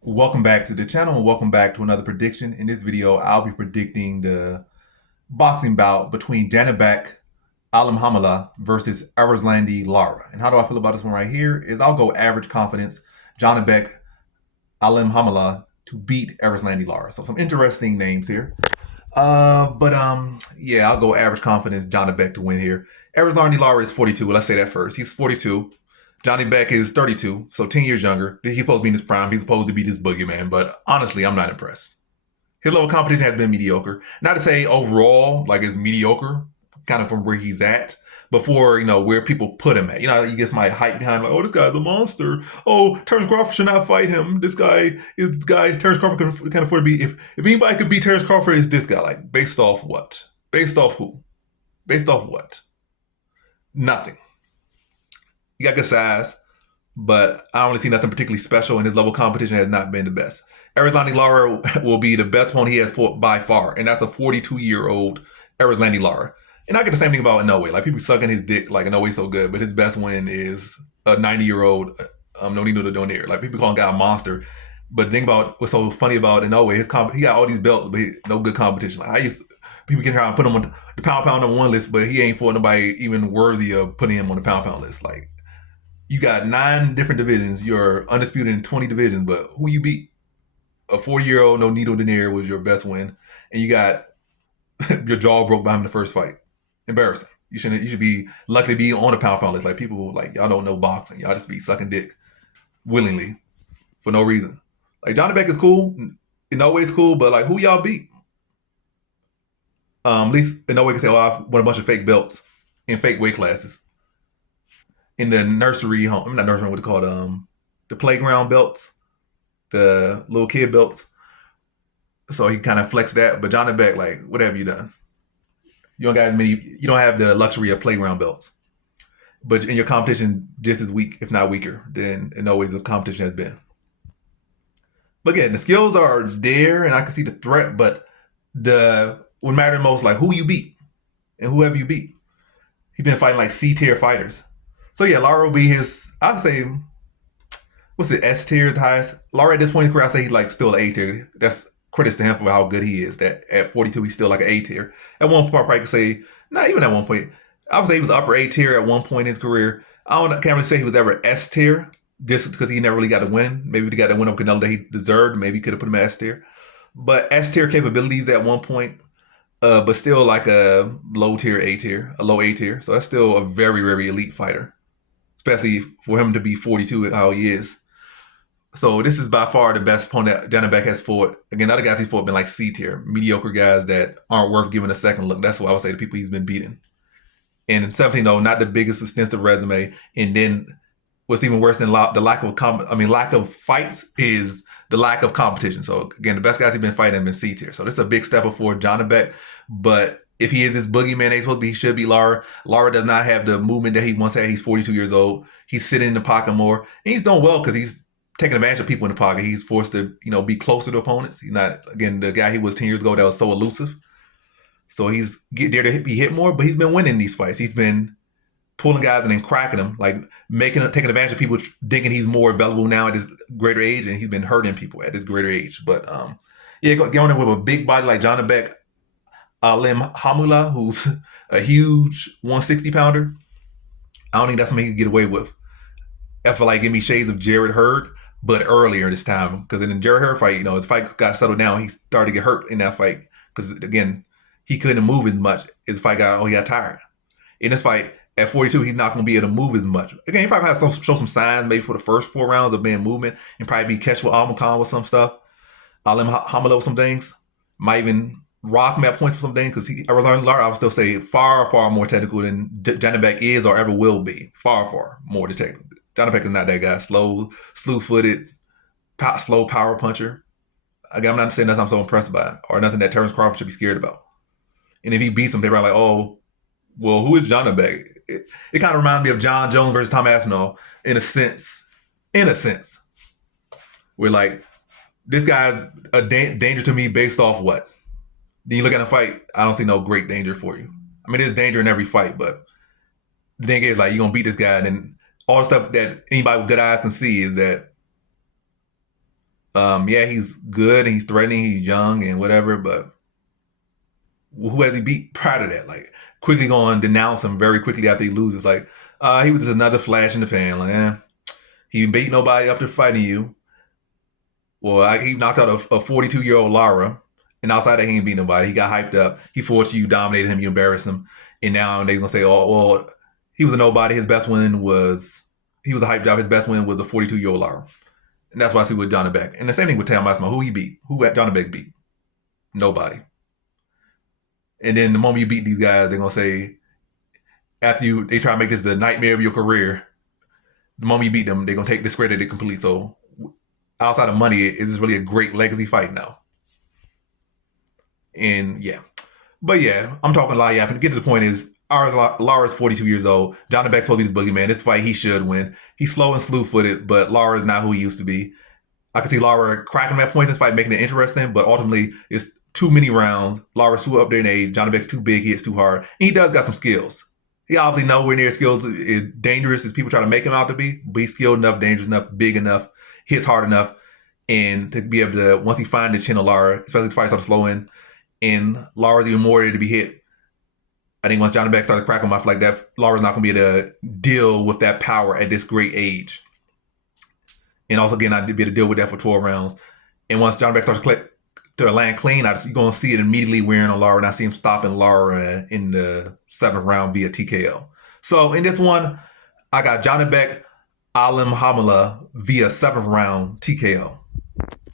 Welcome back to the channel and welcome back to another prediction. In this video, I'll be predicting the boxing bout between Janibek Alimkhanuly versus Erislandy Lara. And how do I feel about this one right here is I'll go average confidence Janibek Alimkhanuly to beat Erislandy Lara. So some interesting names here. Yeah, I'll go average confidence Johnny Beck to win here. Erislandy Lara is 42. Let's say that first. He's 42. Johnny Beck is 32, so 10 years younger. He's supposed to be in his prime. He's supposed to be this boogeyman, but honestly, I'm not impressed. His level of competition has been mediocre. Not to say overall, like it's mediocre, kind of from where he's at, but for, where people put him at. You get somebody hype behind, like, oh, this guy's a monster. Oh, Terrence Crawford should not fight him. This guy is the guy Terrence Crawford can afford to be. If anybody could beat Terrence Crawford, it's this guy. Like, based off what? Based off who? Based off what? Nothing. He got good size, but I don't really see nothing particularly special, and his level of competition has not been the best. Erislandy Lara will be the best one he has fought by far, and that's a 42-year-old Erislandy Lara. And I get the same thing about Inoue. Like, people sucking his dick like Inoue's so good, but his best win is a 90-year-old Nonino de Donaire. Like, people calling guy a monster. But the thing about what's so funny about Inoue, he got all these belts, but no good competition. Like, people can try and put him on the pound number one list, but he ain't fought nobody even worthy of putting him on the pound list. Like, you got 9 different divisions. You're undisputed in 20 divisions, but who you beat? A 40-year-old No Needle Denier was your best win, and you got your jaw broke by him in the first fight. Embarrassing. You should be lucky to be on the pound list. Like, people like y'all don't know boxing. Y'all just be sucking dick willingly for no reason. Like, Johnny Beck is cool, in no way is cool, but like, who y'all beat? At least in no way can say, oh, I won a bunch of fake belts in fake weight classes in the nursery home. I'm not nursery. What they call it? The playground belts, the little kid belts. So he kind of flexed that. But Johnny Beck, like, what have you done? You don't got as many. You don't have the luxury of playground belts. But in your competition, just as weak, if not weaker, than in always the competition has been. But again, the skills are there, and I can see the threat. But what mattered most, like, who you beat and who have you beat. He's been fighting like C tier fighters. So yeah, Lara will be his. I'd say, what's it? S tier is the highest. Lara at this point in his career, I say he's like still an A tier. That's credits to him for how good he is. That at 42, he's still like an A tier. At one point, I probably could say, not even at one point. I would say he was upper A tier at one point in his career. Can't really say he was ever S tier, just because he never really got to win. Maybe he got to win over Canelo that he deserved. Maybe he could have put him at S tier. But S tier capabilities at one point, but still like a low tier A tier, a low A tier. So that's still a very, very elite fighter, especially for him to be 42 at how he is. So this is by far the best opponent Janibek has fought. Again, other guys he's fought have been like C tier, mediocre guys that aren't worth giving a second look. That's what I would say the people he's been beating. And in 17, though, not the biggest extensive resume. And then what's even worse than the lack of fights is the lack of competition. So again, the best guys he's been fighting have been C tier. So this is a big step up for Janibek. But if he is this boogeyman he's supposed to be, he should be Lara. Lara does not have the movement that he once had. He's 42 years old. He's sitting in the pocket more. And he's doing well because he's taking advantage of people in the pocket. He's forced to, be closer to opponents. He's not, again, the guy he was 10 years ago that was so elusive. So he's get there to be hit more, but he's been winning these fights. He's been pulling guys and then cracking them, like taking advantage of people thinking he's more available now at his greater age, and he's been hurting people at his greater age. But yeah, get on there with a big body like Janibek Alimkhanuly, who's a huge 160 pounder. I don't think that's something he can get away with. I feel like give me shades of Jared Hurd, but earlier this time. Because in the Jared Hurd fight, his fight got settled down. He started to get hurt in that fight. Because again, he couldn't move as much. His fight he got tired. In this fight, at 42, he's not going to be able to move as much. Again, he probably has to show some signs maybe for the first 4 rounds of being movement and probably be catchable Almacan with some stuff. Alimkhanuly with some things. Might even rock him at points for some things because I would still say far, far more technical than Janibek is or ever will be. Far, far more technical. Janibek is not that guy. Slow, slew-footed, slow power puncher. Again, I'm not saying that's I'm so impressed by or nothing that Terrence Crawford should be scared about. And if he beats him, they're like, oh, well, who is Janibek? It kind of reminds me of John Jones versus Tom Aspinall in a sense. In a sense. We're like, this guy's a danger to me based off what? Then you look at a fight, I don't see no great danger for you. I mean, there's danger in every fight, but the thing is, like, you're going to beat this guy, and then all the stuff that anybody with good eyes can see is that Yeah, he's good and he's threatening, he's young and whatever, but who has he beat prior to that? Like, quickly going to denounce him very quickly after he loses. Like, he was just another flash in the pan. Like, he beat nobody up to fighting you. Well, he knocked out a 42-year-old Lara, and outside that, he ain't beat nobody. He got hyped up. He forced you, dominated him, you embarrassed him, and now they're gonna say, "Oh, well, he was a nobody. His best win was he was a hyped up. His best win was a 42-year-old Lara." And that's why I see with Janibek. And the same thing with Tam Asma. Who he beat? Who Janibek beat? Nobody. And then the moment you beat these guys, they're gonna say, they try to make this the nightmare of your career. The moment you beat them, they're gonna discredit it completely. So outside of money, it's just really a great legacy fight now. And yeah. But yeah, I'm talking a lot yapping. To get to the point is, Lara's 42 years old. Janibek's supposed to be this boogeyman. This fight, he should win. He's slow and slew-footed, but Lara's not who he used to be. I can see Lara cracking him at points in this fight, making it interesting, but ultimately, it's too many rounds. Lara's too up there in age. Janibek's too big. He hits too hard. And he does got some skills. He obviously nowhere near skills as dangerous as people try to make him out to be, but he's skilled enough, dangerous enough, big enough, hits hard enough, and to be able to, once he finds the chin of Lara, especially if the fight starts slowing, and Lara's even more ready to be hit. I think once Janibek starts cracking him off like that, Lara's not going to be able to deal with that power at this great age. And also, again, not to be able to deal with that for 12 rounds. And once Janibek starts to land clean, you're going to see it immediately wearing on Lara, and I see him stopping Lara in the 7th round via TKO. So in this one, I got Janibek Alimkhanuly via 7th round TKO.